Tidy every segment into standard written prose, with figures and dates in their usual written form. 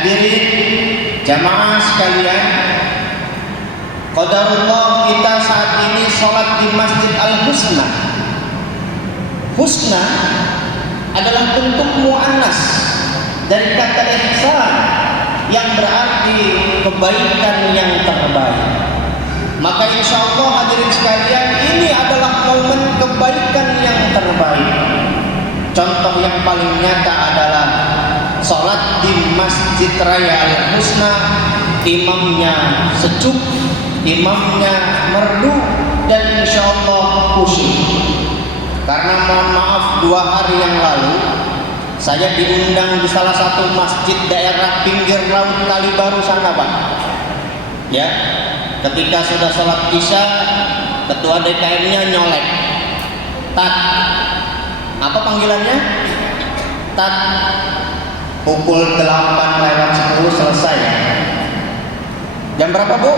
Hadirin jamaah sekalian, qadarullah kita saat ini sholat di Masjid Al-Husna. Husna adalah bentuk mu'annas dari kata ihsan yang berarti kebaikan yang terbaik. Maka insya Allah hadirin sekalian, ini adalah momen kebaikan yang terbaik. Contoh yang paling nyata adalah sholat di Masjid Raya Al-Husna. Imamnya sejuk, imamnya merdu, dan insya Allah khusyuk. Karena mohon maaf, 2 hari yang lalu saya diundang di salah satu masjid daerah pinggir laut Kalibaru sana, Pak. Ya, ketika sudah sholat isya, ketua DKM-nya nyolek. Tat, apa panggilannya? Tat, pukul 8:10 selesai ya. Jam berapa, Bu?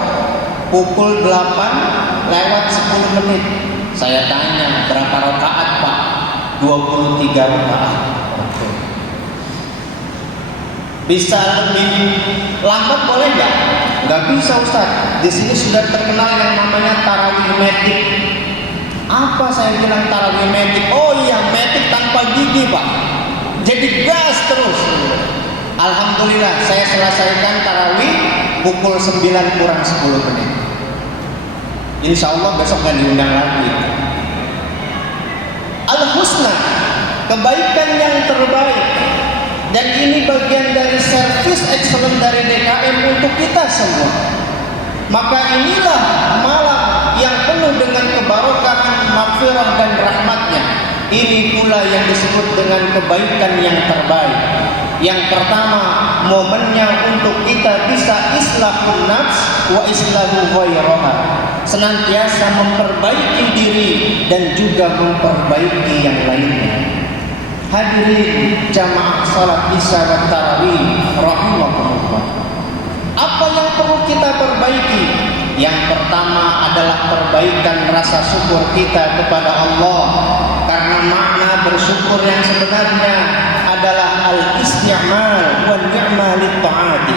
Pukul 8:10 menit. Saya tanya, berapa rakaat, Pak? 23 rakaat. Bisa lebih lambat boleh nggak? Nggak bisa, Ustaz. Di sini sudah terkenal yang namanya tarawih metik. Apa saya bilang tarawih metik? Oh iya, metik tanpa gigi, Pak. Jadi gas terus. Alhamdulillah, saya selesaikan tarawih pukul 9 kurang 10 menit. Insya Allah besok nggak diundang lagi. Al-Husna, kebaikan yang terbaik. Dan ini bagian dari servis excellent dari DKM untuk kita semua. Maka inilah malam yang penuh dengan kebarokahan, maghfirah dan rahmatnya. Ini pula yang disebut dengan kebaikan yang terbaik. Yang pertama, momennya untuk kita bisa islahun nafs wa islahu ghairaha. Senantiasa memperbaiki diri dan juga memperbaiki yang lainnya. Hadirin jamaah salat isya dan tarawih rahimakumullah. Apa yang perlu kita perbaiki? Yang pertama adalah perbaikan rasa syukur kita kepada Allah. Karena makna bersyukur yang sebenarnya adalah al-isti'mal wa ni'mal lit-ta'ati,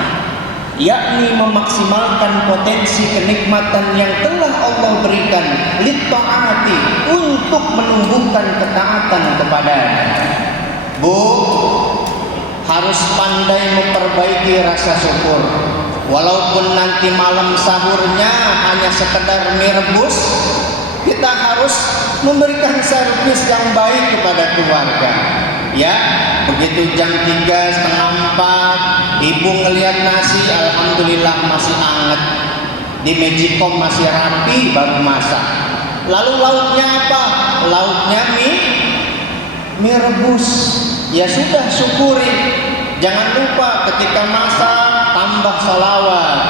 yakni memaksimalkan potensi kenikmatan yang telah Allah berikan lit-ta'ati, untuk menumbuhkan ketaatan kepadanya. Bu, harus pandai memperbaiki rasa syukur. Walaupun nanti malam sahurnya hanya sekedar mie rebus, kita harus memberikan servis yang baik kepada keluarga. Ya, begitu jam 3:30 ibu ngelihat nasi, alhamdulillah masih anget, di Magicom masih rapi, baru masak. Lalu lauknya apa? Lauknya mie rebus. Ya sudah, syukuri. Jangan lupa ketika masak tambah salawat.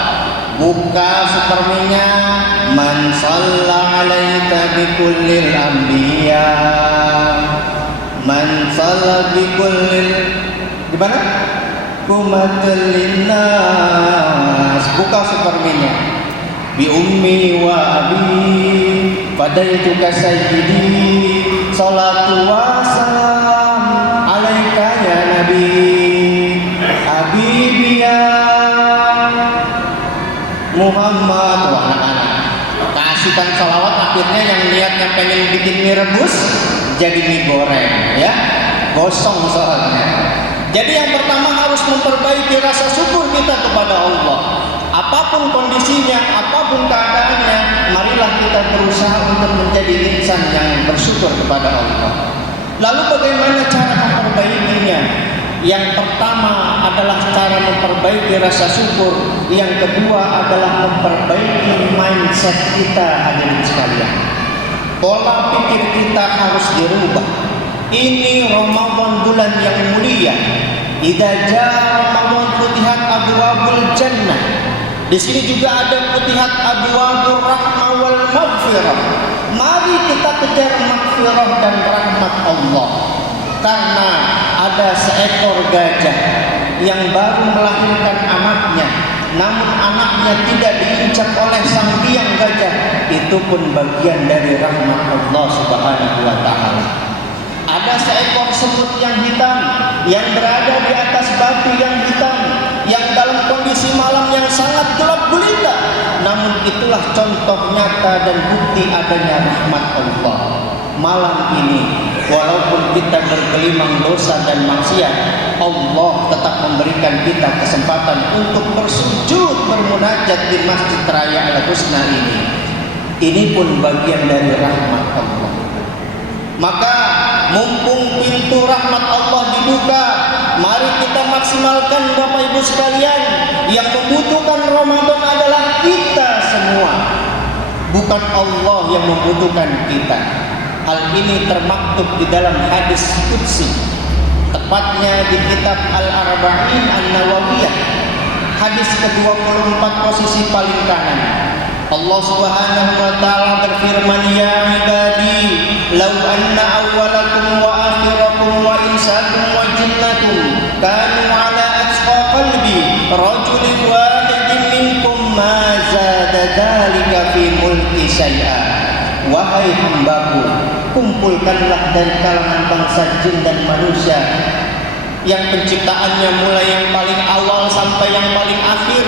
Buka superminya, man shalla alaika bikullil anbiya, man shalla bikullil, di mana? Kumatul linnas. Buka superminya, bi ummi wa abi fadaituka sayyidi salatu wa salam alaika ya nabi habibiya Muhammad. Wah, anak-anak kasihkan salawat, akhirnya yang niatnya pengen bikin mie rebus jadi mie goreng, ya gosong soalnya. Jadi yang pertama harus memperbaiki rasa syukur kita kepada Allah. Apapun kondisinya, apapun keadaannya, marilah kita berusaha untuk menjadi insan yang bersyukur kepada Allah. Lalu bagaimana cara memperbaikinya? Yang pertama adalah cara memperbaiki rasa syukur. Yang kedua adalah memperbaiki mindset kita, hadirin sekalian. Pola pikir kita harus dirubah. Ini Ramadan, bulan yang mulia. Idza jaa Ramadan futihat abwabul jannah. Di sini juga ada futihat abwabur rahmah wal maghfirah. Mari kita kejar maghfirah dan rahmat Allah. Karena ada seekor gajah yang baru melahirkan anaknya, namun anaknya tidak diinjak oleh sang biang gajah. Itu pun bagian dari rahmat Allah Subhanahu wa ta'ala. Ada seekor semut yang hitam yang berada di atas batu yang hitam, yang dalam kondisi malam yang sangat gelap gulita. Namun itulah contoh nyata dan bukti adanya rahmat Allah. Malam ini walaupun kita bergelimang dosa dan maksiat, Allah tetap memberikan kita kesempatan untuk bersujud bermunajat di Masjid Raya Al-Husna ini. Ini pun bagian dari rahmat Allah. Maka mumpung pintu rahmat Allah dibuka, mari kita maksimalkan Bapak Ibu sekalian. Yang membutuhkan Ramadan adalah kita semua, bukan Allah yang membutuhkan kita. Hal ini termaktub di dalam hadis qudsi, tepatnya di kitab Al-Arba'in An-Nawawiyah, hadis ke-24 posisi paling kanan. Allah Subhanahu wa taala berfirman, "Ya ibadi, law anna awwalakum wa akhirakum wa insakum wa jinnakum kanu ala atqa qalbi rajulin wahidin minkum ma zada dzalika fi mulki syai'a." Wahai hambaku, kumpulkanlah dari kalangan bangsa jin dan manusia yang penciptaannya mulai yang paling awal sampai yang paling akhir,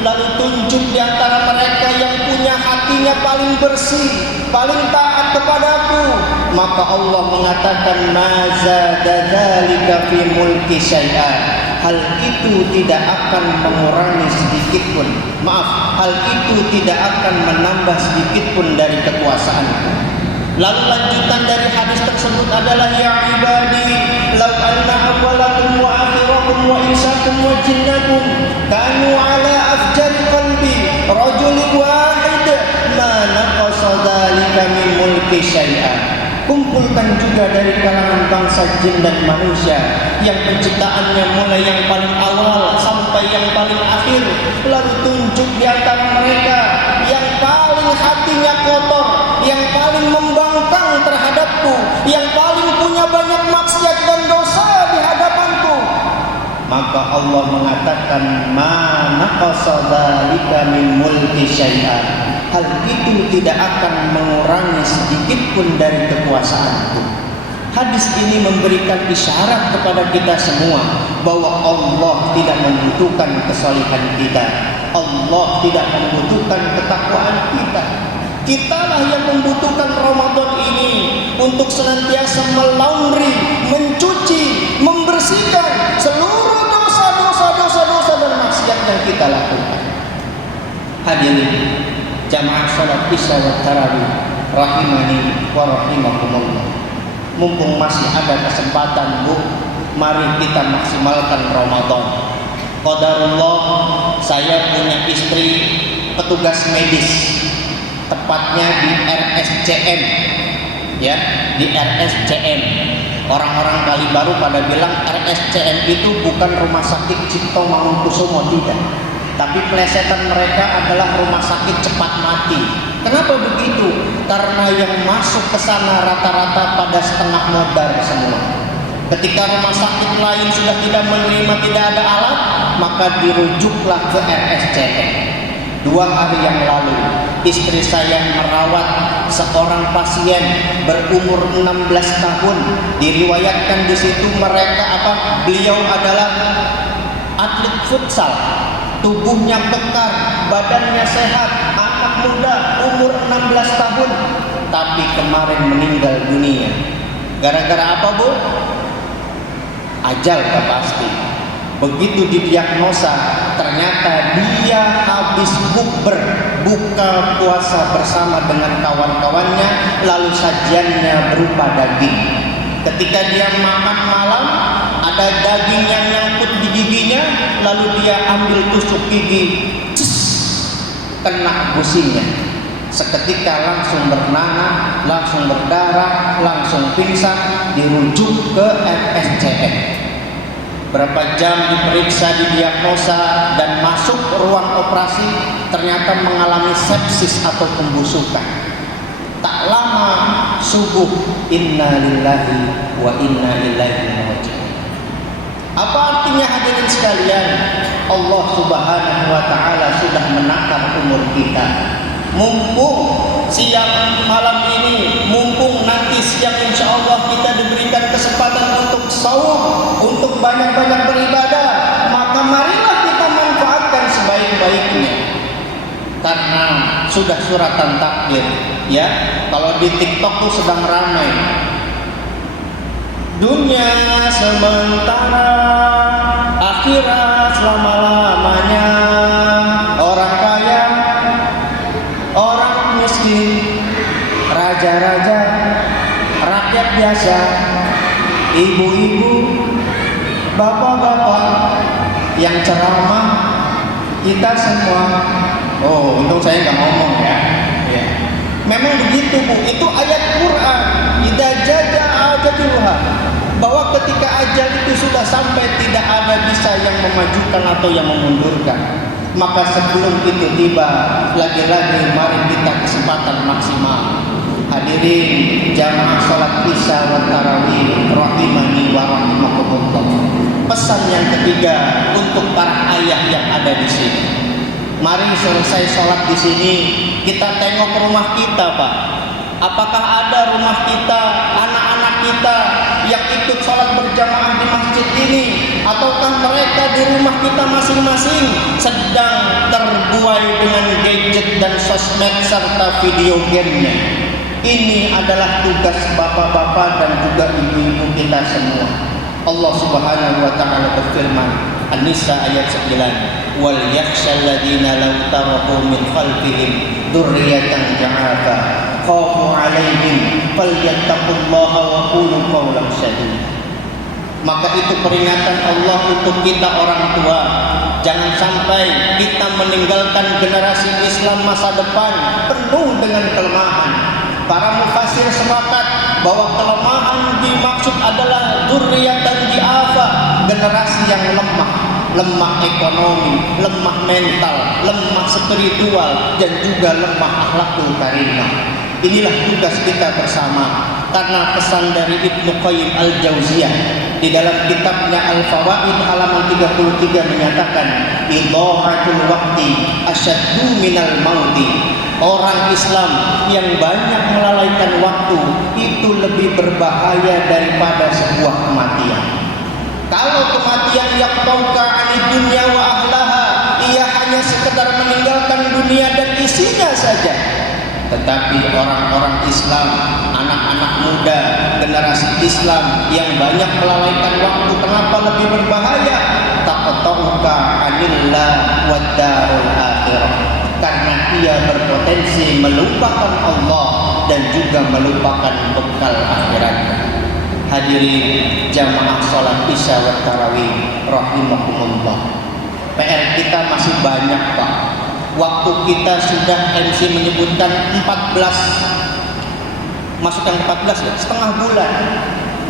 lalu tunjuk di antara mereka yang punya hatinya paling bersih, paling taat kepadaku, maka Allah mengatakan, "Maza dzalika fi mulki syai'a." Hal itu tidak akan mengurangi sedikit pun, hal itu tidak akan menambah sedikit pun dari kekuasaanku. Lalu lanjutan dari hadis tersebut adalah, "Ya ibadi, law anna awwalakum wa akhirakum wa insakum wa jinnakum kanu ala afjari qalbi rajulin wahid ma naqasa dzalika min mulki syai'a." Kumpulkan juga dari kalangan bangsa jin dan manusia yang penciptaannya mulai yang paling awal sampai yang paling akhir, lalu tunjuk di antara mereka yang paling hatinya kotor, yang paling membangkang terhadapku, yang paling punya banyak maksiat dan dosa di hadapanku, maka Allah mengatakan, "Ma naqasa dzalika min mulki syai'a." Hal itu tidak akan mengurangi sedikit pun dari kekuasaanku. Hadis ini memberikan isyarat kepada kita semua bahwa Allah tidak membutuhkan kesalehan kita. Allah tidak membutuhkan ketakwaan kita. Kitalah yang membutuhkan Ramadan ini untuk senantiasa melaundry, mencuci, membersihkan seluruh dosa dan maksiat yang kita lakukan. Hadirin jamaah salat isya wa tarawih rahimani wa rahimakumullah. Mumpung masih ada kesempatan, Bu, mari kita maksimalkan Ramadan. Qadarullah, saya punya istri petugas medis, tepatnya di RSCM, ya, di RSCM. Orang-orang Kalibaru pada bilang RSCM itu bukan rumah sakit Cipto Mangunkusumo, tidak, tapi plesetan mereka adalah rumah sakit cepat mati. Kenapa begitu? Karena yang masuk ke sana rata-rata pada setengah modal semua. Ketika rumah sakit lain sudah tidak menerima, tidak ada alat, maka dirujuklah ke RSCM. 2 hari yang lalu, istri saya merawat seorang pasien berumur 16 tahun. Diriwayatkan di situ beliau adalah atlet futsal. Tubuhnya kekar, badannya sehat, anak muda, umur 16 tahun, tapi kemarin meninggal dunia. Gara-gara apa, Bu? Ajal tak pasti. Begitu didiagnosa, ternyata dia habis buka puasa bersama dengan kawan-kawannya, lalu sajiannya berupa daging. Ketika dia makan malam, ada daging yang nyangkut di giginya, lalu dia ambil tusuk gigi, kena gusinya. Seketika langsung bernanah, langsung berdarah, langsung pingsan, dirujuk ke RSCM. Berapa jam diperiksa, didiagnosa, dan masuk ruang operasi, ternyata mengalami sepsis atau pembusukan. Tak lama subuh, inna lillahi wa inna ilaihi raji'un. Apa artinya, hadirin sekalian? Allah Subhanahu wa taala sudah menakar umur kita. Mumpung siang malam ini, mumpung nanti siang insya Allah kita diberikan kesempatan untuk saum, untuk banyak-banyak beribadah, maka marilah kita karena sudah suratan takdir. Ya, kalau di TikTok tuh sedang ramai. Dunia sementara, akhirat selama-lamanya. Orang kaya, orang miskin, raja-raja, rakyat biasa, ibu-ibu, bapak-bapak, yang ceramah, kita semua. Oh, untung saya nggak ngomong ya. Ya. Memang begitu Bu, itu ayat Quran. Idza jaa ajaluha, bahwa ketika ajal itu sudah sampai tidak ada bisa yang memajukan atau yang memundurkan. Maka sebelum itu tiba, lagi-lagi mari kita kesempatan maksimal. Hadirin jamaah salat Isya wa tarawih rahimani wa rahimakumullah. Pesan yang ketiga untuk para ayah yang ada di sini. Mari selesai sholat di sini kita tengok rumah kita, Pak. Apakah ada rumah kita, anak-anak kita yang ikut sholat berjamaah di masjid ini, ataukah mereka di rumah kita masing-masing sedang terbuai dengan gadget dan sosmed serta video gamenya? Ini adalah tugas bapak-bapak dan juga ibu-ibu kita semua. Allah Subhanahu wa taala berfirman, An-Nisa ayat 9, wal yakhshal ladzina law taraku min khalfihim dzurriyyatan ja'afa khafu 'alaihim falyattaqullaha wa qulu qawlan sadida. Maka itu peringatan Allah untuk kita orang tua. Jangan sampai kita meninggalkan generasi Islam masa depan penuh dengan kelemahan. Para mufassir sepakat bahwa kelemahan dimaksud adalah dzurriyyatan di'afa, generasi yang lemah ekonomi, lemah mental, lemah spiritual, dan juga lemah akhlakul karimah. Inilah tugas kita bersama. Karena pesan dari Ibnu Qayyim Al-Jauziyah di dalam kitabnya Al-Fawaid halaman 33 menyatakan, idha'atul waqti asyaddu minal mauti. Orang Islam yang banyak melalaikan waktu itu lebih berbahaya daripada sebuah kematian. Kalau kematian yaqtauka 'anid dunya wa ahlaha, ia hanya sekedar meninggalkan dunia dan isinya saja. Tetapi orang-orang Islam, anak-anak muda, generasi Islam yang banyak melalaikan waktu, kenapa lebih berbahaya? Taqtauka 'anillah wad darul akhirah. Karena ia berpotensi melupakan Allah dan juga melupakan bekal akhiratnya. Hadirin jamaah salat Isya wa tarawih rahimakumullah. PR kita masih banyak, Pak. Waktu kita sudah MC menyebutkan 14, masukkan 14 ya, setengah bulan.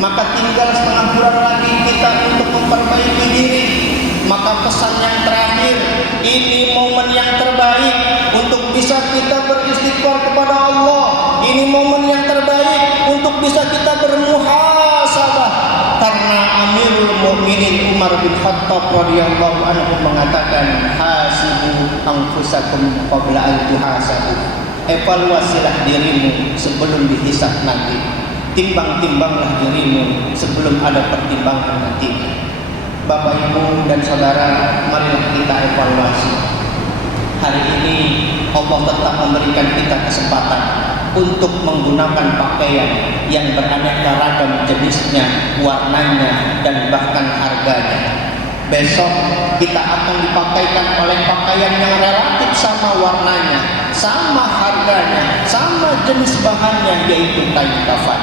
Maka tinggal setengah bulan lagi kita untuk memperbaiki diri. Maka pesan yang terakhir, ini momen yang terbaik untuk bisa kita beristighfar kepada Allah. Ini momen yang terbaik untuk bisa kita bermuhasabah. Karena Amirul Mukminin Umar bin Khattab radhiyallahu anhu mengatakan, hasibu anfusakum qabla an tuhasabu. Evaluasilah dirimu sebelum dihisab nanti. Timbang-timbanglah dirimu sebelum ada pertimbangan nanti. Bapak, Ibu, dan Saudara, marilah kita evaluasi. Hari ini Allah tetap memberikan kita kesempatan untuk menggunakan pakaian yang beraneka ragam jenisnya, warnanya, dan bahkan harganya. Besok kita akan dipakaikan oleh pakaian yang relatif sama warnanya, sama harganya, sama jenis bahannya, yaitu kain kafan.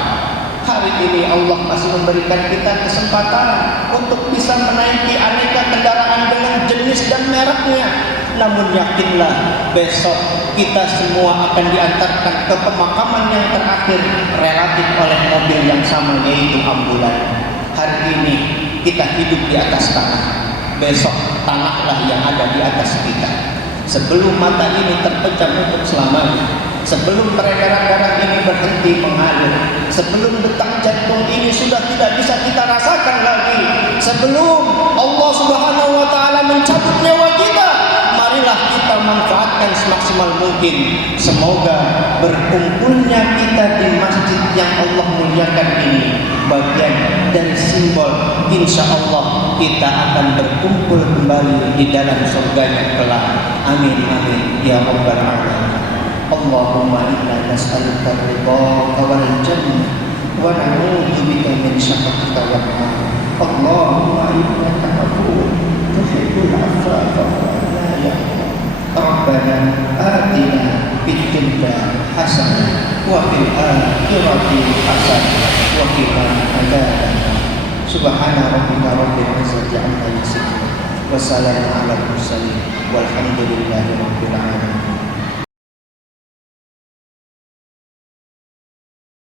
Hari ini Allah masih memberikan kita kesempatan untuk bisa menaiki aneka kendaraan dengan jenis dan mereknya. Namun yakinlah, besok kita semua akan diantarkan ke pemakaman yang terakhir relatif oleh mobil yang sama, yaitu ambulan. Hari ini kita hidup di atas tanah, besok tanahlah yang ada di atas kita. Sebelum mata ini terpejam untuk selamanya, sebelum peredaran darah ini berhenti mengalir, sebelum detak jantung ini sudah tidak bisa kita rasakan lagi, sebelum Allah Subhanahu wa taala mencabut nyawa kita, marilah kita manfaatkan semaksimal mungkin. Semoga berkumpulnya kita di masjid yang Allah muliakan ini bagian dari simbol insya Allah kita akan berkumpul kembali di dalam surganya kelak. Amin amin ya rabbal alamin. Allahumma inna nas'aluka ridhaka wal jannah wa na'udzu bika min sakhatika wan nar. Allahumma innaka afuwwun tuhibbul 'afwa fa'fu 'anna. Rabbana atina fid dunya hasanah wa fil akhirati hasanah wa qina adzabannar. Subhana rabbika rabbil izzati 'amma yasifun wa salamun 'alal mursalin walhamdulillahi rabbil alamin.